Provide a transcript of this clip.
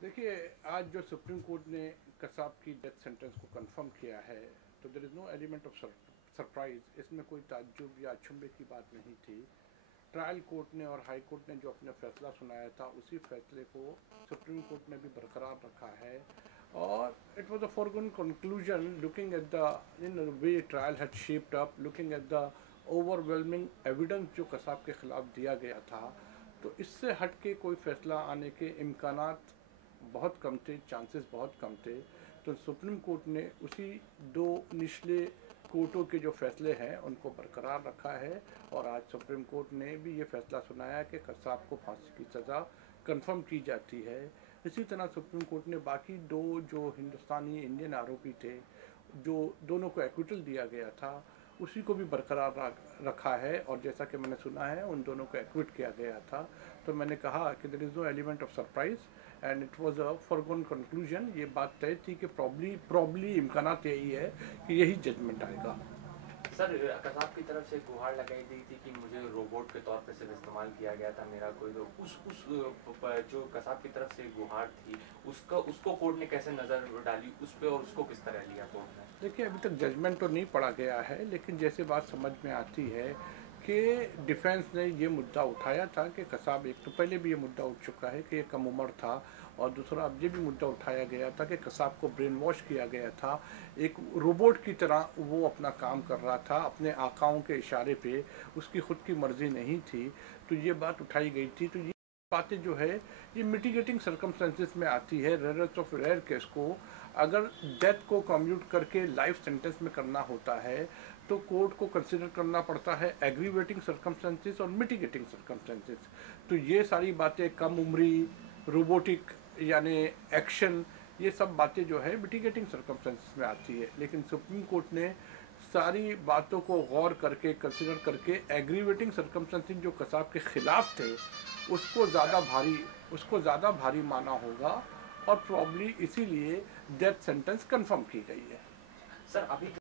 देखिए, आज जो सुप्रीम कोर्ट ने कसाब की डेथ सेंटेंस को कंफर्म किया है, तो there is no element of surprise. इसमें कोई ताज्जुब या अचंभे की बात नहीं थी। ट्रायल कोर्ट ने और हाई कोर्ट ने जो अपना फैसला सुनाया था, उसी फैसले को सुप्रीम कोर्ट ने भी बरकरार रखा है। और it was a foregone conclusion looking at the way trial had shaped up, looking at the overwhelming evidence जो कसाब के खिलाफ दिया गया था। तो इससे हट के कोई फैसला आने के इम्कानात बहुत कम थे, चांसेस बहुत कम थे। तो सुप्रीम कोर्ट ने उसी दो निचले कोर्टों के जो फैसले हैं उनको बरकरार रखा है। और आज सुप्रीम कोर्ट ने भी ये फैसला सुनाया कि कसाब को फांसी की सज़ा कंफर्म की जाती है। इसी तरह सुप्रीम कोर्ट ने बाकी दो जो हिंदुस्तानी इंडियन आरोपी थे, जो दोनों को एक्विटल दिया गया था, उसी को भी बरकरार रखा है। और जैसा कि मैंने सुना है, उन दोनों को एक्विट किया गया था। तो मैंने कहा कि there is no element of surprise and it was a foregone conclusion. ये बात तय थी कि प्रॉब्ली इम्कानात यही है कि यही जजमेंट आएगा। सर, कसाब की तरफ से गुहार लगाई गई थी कि मुझे रोबोट के तौर पे सिर्फ इस्तेमाल किया गया था, मेरा कोई तो उस जो कसाब की तरफ से गुहार थी उसको कोर्ट ने कैसे नज़र डाली उस पर, और उसको किस तरह लिया कोर्ट ने? देखिए, अभी तक जजमेंट तो नहीं पड़ा गया है, लेकिन जैसे बात समझ में आती है कि डिफेंस ने ये मुद्दा उठाया था कि कसाब, एक तो पहले भी ये मुद्दा उठ चुका है कि ये कम उम्र था, और दूसरा अब ये भी मुद्दा उठाया गया था कि कसाब को ब्रेन वॉश किया गया था। एक रोबोट की तरह वो अपना काम कर रहा था, अपने आकाओं के इशारे पे, उसकी खुद की मर्जी नहीं थी। तो ये बात उठाई गई थी। तो ये बातें जो है ये मिटिगेटिंग सर्कमस्टेंसेस में आती है। रेयरेस्ट ऑफ रेयर केस को अगर डेथ को कम्यूट करके लाइफ सेंटेंस में करना होता है, तो कोर्ट को कंसिडर करना पड़ता है एग्रीवेटिंग सर्कमस्टेंसेस और मिटिगेटिंग सर्कमस्टेंसेस। तो ये सारी बातें, कम उम्री, रोबोटिक यानी एक्शन, ये सब बातें जो है मिटिगेटिंग सर्कमस्टेंसेस में आती है। लेकिन सुप्रीम कोर्ट ने सारी बातों को गौर करके, कंसिडर करके, एग्रीवेटिंग सर्कमस्टेंसेस जो कसाब के खिलाफ थे उसको ज़्यादा भारी माना होगा, और प्रॉब्ली इसीलिए डेथ सेंटेंस कंफर्म की गई है। सर, अभी